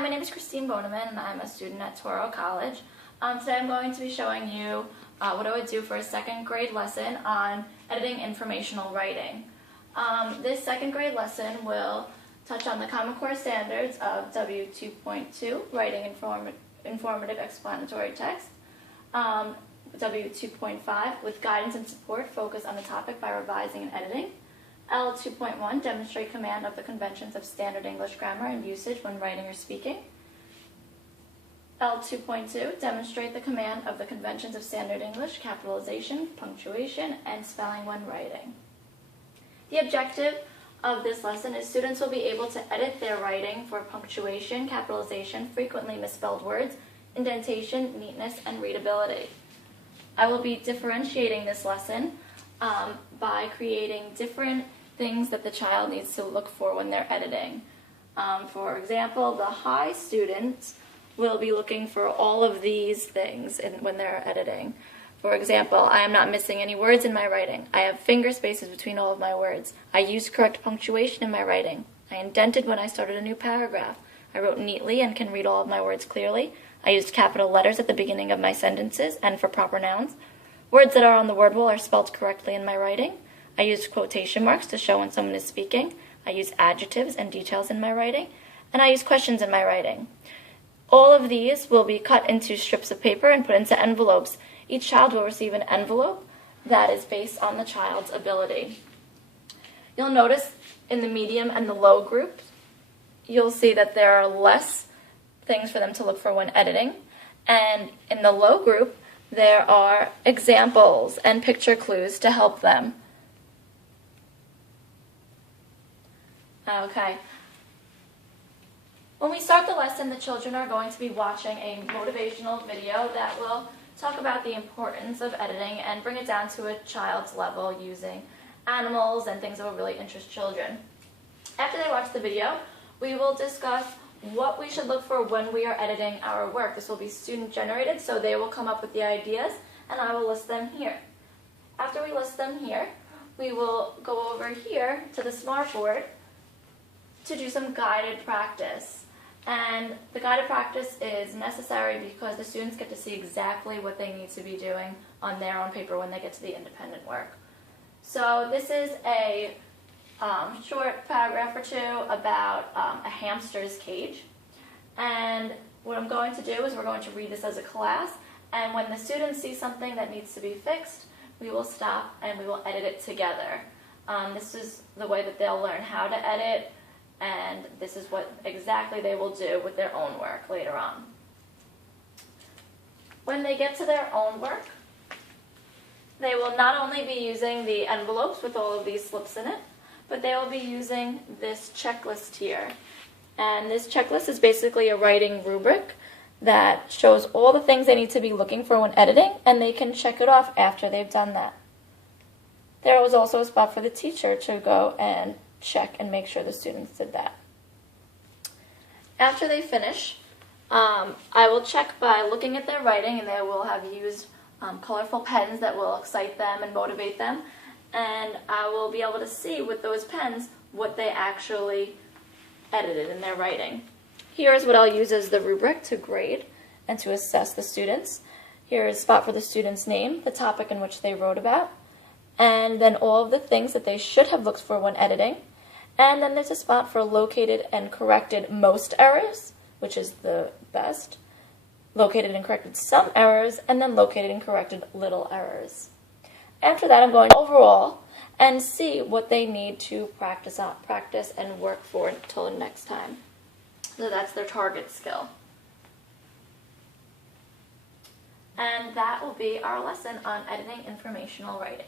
my name is Bohnemann, and I'm a student at Toro College. Today I'm going to be showing you what I would do for a second grade lesson on editing informational writing. This second grade lesson will touch on the Common Core standards of W2.2, writing informative explanatory text, W2.5, with guidance and support, focus on the topic by revising and editing, L2.1, demonstrate command of the conventions of standard English grammar and usage when writing or speaking. L2.2, demonstrate the command of the conventions of standard English, capitalization, punctuation, and spelling when writing. The objective of this lesson is students will be able to edit their writing for punctuation, capitalization, frequently misspelled words, indentation, neatness, and readability. I will be differentiating this lesson by creating different things that the child needs to look for when they're editing. For example, the high students will be looking for all of these things when they're editing. For example, I am not missing any words in my writing. I have finger spaces between all of my words. I used correct punctuation in my writing. I indented when I started a new paragraph. I wrote neatly and can read all of my words clearly. I used capital letters at the beginning of my sentences and for proper nouns. Words that are on the word wall are spelled correctly in my writing. I used quotation marks to show when someone is speaking. I use adjectives and details in my writing. And I use questions in my writing. All of these will be cut into strips of paper and put into envelopes. Each child will receive an envelope that is based on the child's ability. You'll notice in the medium and the low groups, you'll see that there are less things for them to look for when editing. And in the low group, there are examples and picture clues to help them. Okay. When we start the lesson, the children are going to be watching a motivational video that will talk about the importance of editing and bring it down to a child's level using animals and things that will really interest children. After they watch the video, we will discuss what we should look for when we are editing our work. This will be student-generated, so they will come up with the ideas, and I will list them here. After we list them here, we will go over here to the smartboard to do some guided practice. And the guided practice is necessary because the students get to see exactly what they need to be doing on their own paper when they get to the independent work. So this is a short paragraph or two about a hamster's cage. And what I'm going to do is we're going to read this as a class, and when the students see something that needs to be fixed, we will stop and we will edit it together. This is the way that they'll learn how to edit, and this is what exactly they will do with their own work later on. When they get to their own work, they will not only be using the envelopes with all of these slips in it, but they will be using this checklist here. And this checklist is basically a writing rubric that shows all the things they need to be looking for when editing, and they can check it off after they've done that. There was also a spot for the teacher to go and check and make sure the students did that. After they finish, I will check by looking at their writing, and they will have used colorful pens that will excite them and motivate them, and I will be able to see with those pens what they actually edited in their writing. Here is what I'll use as the rubric to grade and to assess the students. Here is a spot for the student's name, the topic in which they wrote about, and then all of the things that they should have looked for when editing. And then there's a spot for located and corrected most errors, which is the best, located and corrected some errors, and then located and corrected little errors. After that, I'm going overall and see what they need to practice and work for until next time. So that's their target skill. And that will be our lesson on editing informational writing.